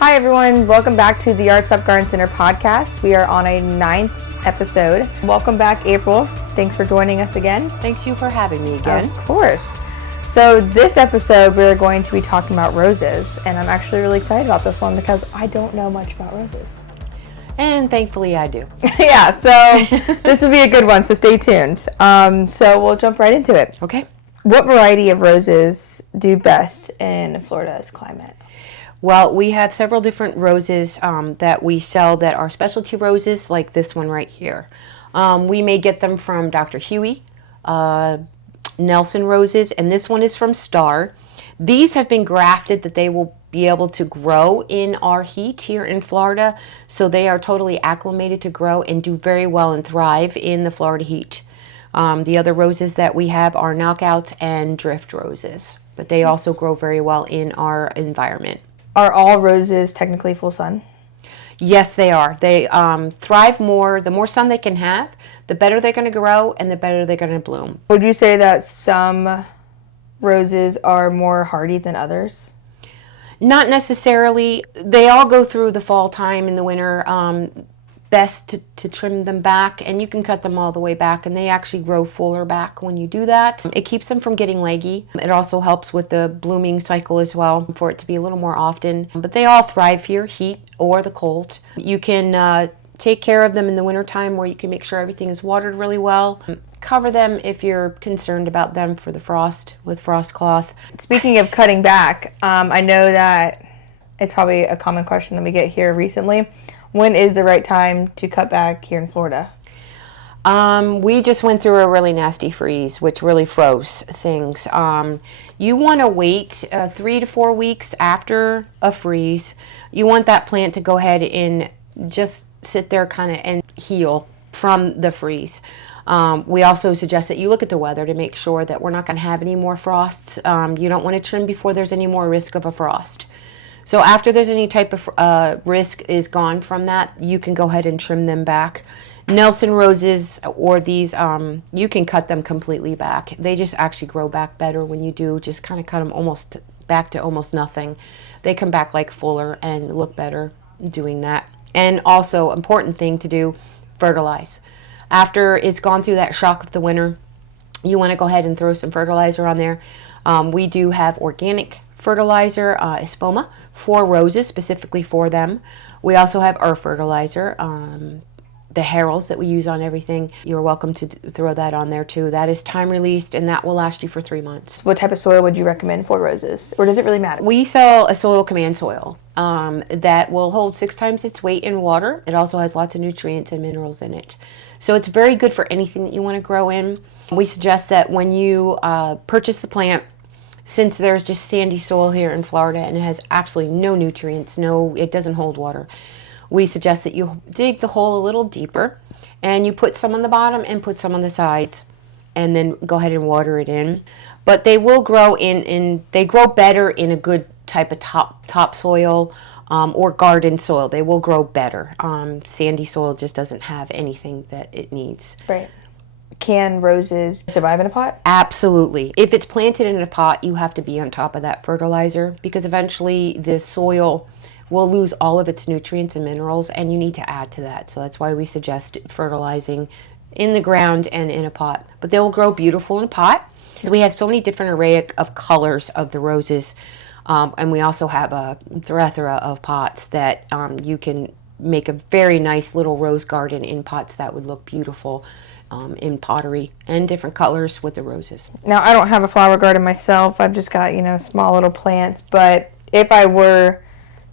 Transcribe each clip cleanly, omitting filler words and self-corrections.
Hi everyone, welcome back to the Art Stuff Garden Center podcast. We are on a 9th episode. Welcome back, April. Thanks for joining us again. Thanks you for having me again. Of course. So this episode we're going to be talking about roses, and I'm actually really excited about this one because I don't know much about roses. And thankfully I do. Yeah, so this will be a good one, so stay tuned. So we'll jump right into it. Okay. What variety of roses do best in Florida's climate? Well, we have several different roses that we sell that are specialty roses, like this one right here. We may get them from Dr. Huey, Nelson roses, and this one is from Star. These have been grafted that they will be able to grow in our heat here in Florida, so they are totally acclimated to grow and do very well and thrive in the Florida heat. The other roses that we have are knockouts and drift roses, but they also grow very well in our environment. Are all roses technically full sun? Yes, they are. They thrive more. The more sun they can have, the better they're going to grow and the better they're going to bloom. Would you say that some roses are more hardy than others? Not necessarily. They all go through the fall time in the winter. Best to trim them back, and you can cut them all the way back, and they actually grow fuller back when you do that. It keeps them from getting leggy. It also helps with the blooming cycle as well, for it to be a little more often. But they all thrive here, heat or the cold. You can take care of them in the wintertime, where you can make sure everything is watered really well. Cover them if you're concerned about them for the frost with frost cloth. Speaking of cutting back, I know that it's probably a common question that we get here recently. When is the right time to cut back here in Florida? We just went through a really nasty freeze, which really froze things. You want to wait 3 to 4 weeks after a freeze. You want that plant to go ahead and just sit there kind of and heal from the freeze. We also suggest that you look at the weather to make sure that we're not going to have any more frosts. You don't want to trim before there's any more risk of a frost. So after there's any type of risk is gone from that, you can go ahead and trim them back. Nelson roses or these, you can cut them completely back. They just actually grow back better when you do just kind of cut them almost back to almost nothing. They come back like fuller and look better doing that. And also, important thing to do, fertilize. After it's gone through that shock of the winter, you want to go ahead and throw some fertilizer on there. We do have organic fertilizer, Espoma, for roses, specifically for them. We also have our fertilizer, the Heralds that we use on everything. You're welcome to throw that on there too. That is time released, and that will last you for 3 months. What type of soil would you recommend for roses, or does it really matter? We sell a Soil Command soil that will hold 6 times its weight in water. It also has lots of nutrients and minerals in it. So it's very good for anything that you want to grow in. We suggest that when you purchase the plant, since there's just sandy soil here in Florida and it has absolutely no nutrients, it doesn't hold water, we suggest that you dig the hole a little deeper and you put some on the bottom and put some on the sides, and then go ahead and water it in. But they will grow they grow better in a good type of top soil or garden soil. They will grow better. Sandy soil just doesn't have anything that it needs. Right. Can roses survive in a pot? Absolutely. If it's planted in a pot, you have to be on top of that fertilizer, because eventually the soil will lose all of its nutrients and minerals, and you need to add to that. So that's why we suggest fertilizing in the ground and in a pot. But they will grow beautiful in a pot. We have so many different array of colors of the roses, and we also have a plethora of pots that you can make a very nice little rose garden in pots that would look beautiful. In pottery and different colors with the roses. Now, I don't have a flower garden myself. I've just got, small little plants. But if I were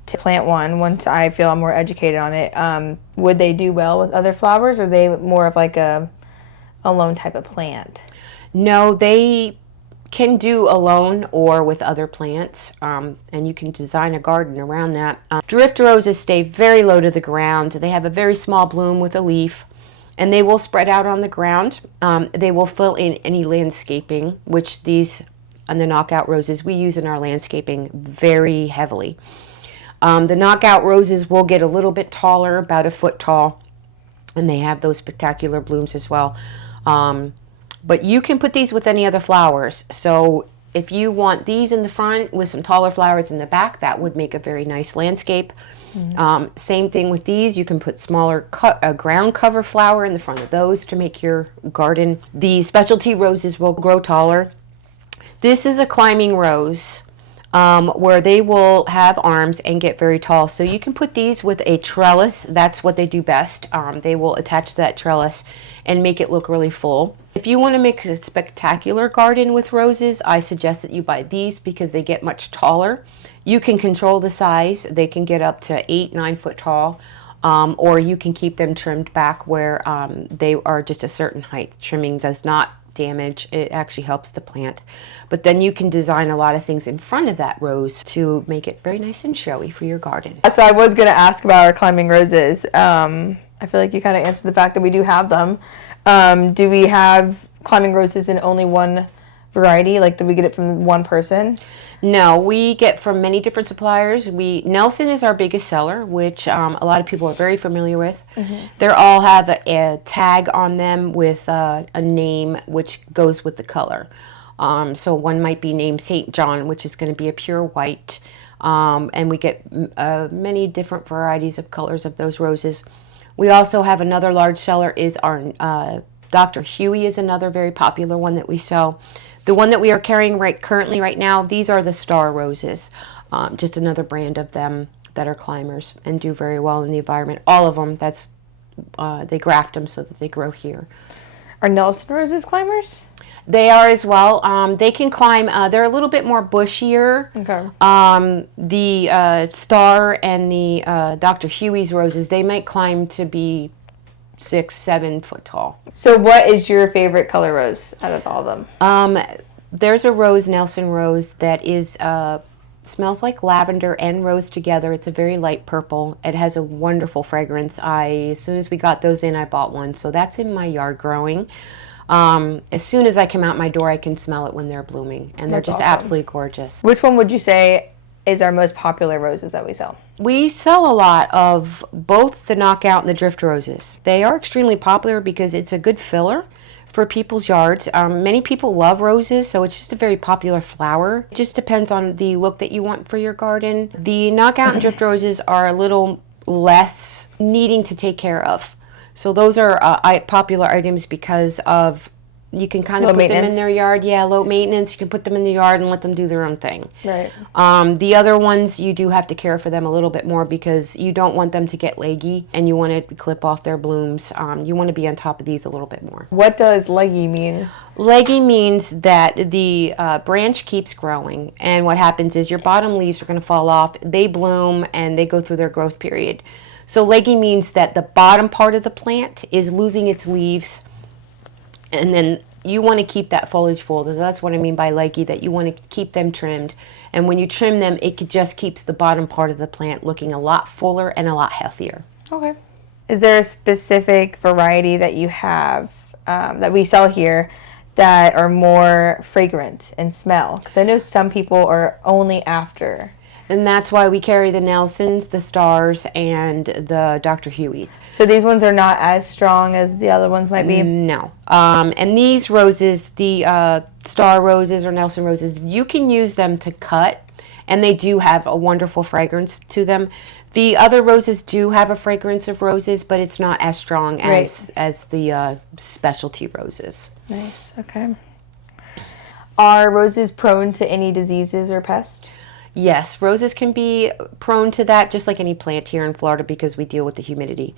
to plant one, once I feel I'm more educated on it, would they do well with other flowers, or are they more of like a lone type of plant? No, they can do alone or with other plants, and you can design a garden around that. Drift roses stay very low to the ground. They have a very small bloom with a leaf, and they will spread out on the ground. They will fill in any landscaping, which these and the knockout roses we use in our landscaping very heavily. The knockout roses will get a little bit taller, about 1 foot tall, and they have those spectacular blooms as well. But you can put these with any other flowers. So If you want these in the front with some taller flowers in the back, that would make a very nice landscape. Same thing with these. You can put smaller ground cover flower in the front of those to make your garden. The specialty roses will grow taller. This is a climbing rose where they will have arms and get very tall. So you can put these with a trellis. That's what they do best. They will attach to that trellis and make it look really full. If you want to make a spectacular garden with roses, I suggest that you buy these because they get much taller. You can control the size. They can get up to 8-9 foot tall, or you can keep them trimmed back where they are just a certain height. Trimming does not damage. It actually helps the plant. But then you can design a lot of things in front of that rose to make it very nice and showy for your garden. So I was going to ask about our climbing roses. I feel like you kind of answered the fact that we do have them. Do we have climbing roses in only one variety? Like, do we get it from one person? No, we get from many different suppliers. Nelson is our biggest seller, which a lot of people are very familiar with. They all have a tag on them with a name which goes with the color. So one might be named St. John, which is going to be a pure white. And we get many different varieties of colors of those roses. We also have another large seller is our Dr. Huey is another very popular one that we sell. The one that we are carrying currently right now, these are the star roses. Just another brand of them that are climbers and do very well in the environment. All of them, they graft them so that they grow here. Are Nelson roses climbers? They are as well. They can climb. They're a little bit more bushier. Okay. The star and the Dr. Huey's roses, they might climb to be 6-7 foot tall. So what is your favorite color rose out of all of them? There's a rose, Nelson rose, that is smells like lavender and rose together. It's a very light purple. It has a wonderful fragrance. As soon as we got those in, I bought one. So that's in my yard growing. As soon as I come out my door, I can smell it when they're blooming, and they're just absolutely gorgeous. Which one would you say is our most popular roses that we sell? We sell a lot of both the knockout and the drift roses. They are extremely popular because it's a good filler for people's yards. Many people love roses, so it's just a very popular flower. It just depends on the look that you want for your garden. The knockout and drift roses are a little less needing to take care of. So those are popular items because of you can kind of put them in their yard. Yeah, low maintenance. You can put them in the yard and let them do their own thing. Right. The other ones, you do have to care for them a little bit more because you don't want them to get leggy and you want to clip off their blooms. You want to be on top of these a little bit more. What does leggy mean? Leggy means that the branch keeps growing, and what happens is your bottom leaves are going to fall off. They bloom and they go through their growth period. So leggy means that the bottom part of the plant is losing its leaves, and then you want to keep that foliage full. So that's what I mean by leggy, that you want to keep them trimmed. And when you trim them, it just keeps the bottom part of the plant looking a lot fuller and a lot healthier. Okay. Is there a specific variety that you have that we sell here that are more fragrant and smell? Because I know some people are only after. And that's why we carry the Nelsons, the Stars, and the Dr. Hueys. So these ones are not as strong as the other ones might be? No. And these roses, the Star roses or Nelson roses, you can use them to cut, and they do have a wonderful fragrance to them. The other roses do have a fragrance of roses, but it's not as strong as the specialty roses. Nice. Okay. Are roses prone to any diseases or pests? Yes, roses can be prone to that, just like any plant here in Florida, because we deal with the humidity.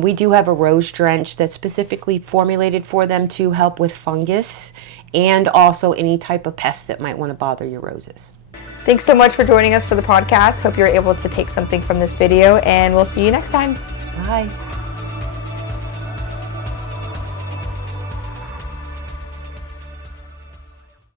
We do have a rose drench that's specifically formulated for them to help with fungus and also any type of pests that might want to bother your roses. Thanks so much for joining us for the podcast. Hope you're able to take something from this video, and we'll see you next time. Bye.